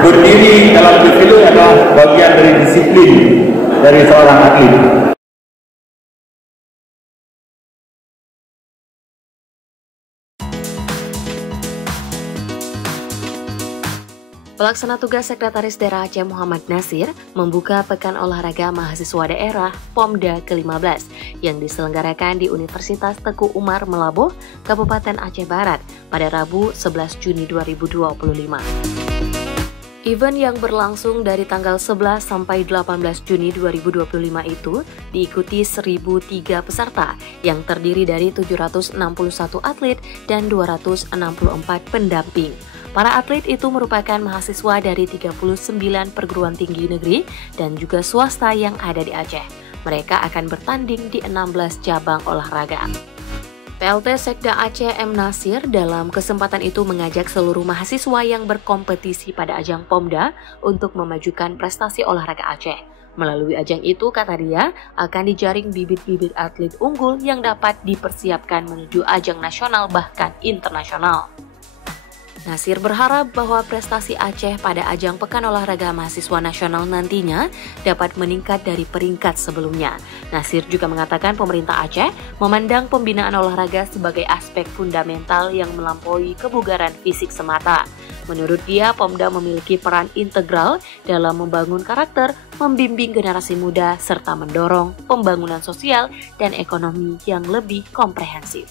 berdiri dalam defile adalah bagian dari disiplin dari seorang atlet. Pelaksana tugas Sekretaris Daerah Aceh Muhammad Nasir membuka Pekan Olahraga Mahasiswa Daerah POMDA ke-15 yang diselenggarakan di Universitas Teguh Umar Melaboh, Kabupaten Aceh Barat pada Rabu 11 Juni 2025. Event yang berlangsung dari tanggal 11 sampai 18 Juni 2025 itu diikuti 1.003 peserta yang terdiri dari 761 atlet dan 264 pendamping. Para atlet itu merupakan mahasiswa dari 39 perguruan tinggi negeri dan juga swasta yang ada di Aceh. Mereka akan bertanding di 16 cabang olahraga. PLT Sekda Aceh M. Nasir dalam kesempatan itu mengajak seluruh mahasiswa yang berkompetisi pada ajang POMDA untuk memajukan prestasi olahraga Aceh. Melalui ajang itu, kata dia, akan dijaring bibit-bibit atlet unggul yang dapat dipersiapkan menuju ajang nasional bahkan internasional. Nasir berharap bahwa prestasi Aceh pada ajang Pekan Olahraga Mahasiswa Nasional nantinya dapat meningkat dari peringkat sebelumnya. Nasir juga mengatakan pemerintah Aceh memandang pembinaan olahraga sebagai aspek fundamental yang melampaui kebugaran fisik semata. Menurut dia, POMDA memiliki peran integral dalam membangun karakter, membimbing generasi muda, serta mendorong pembangunan sosial dan ekonomi yang lebih komprehensif.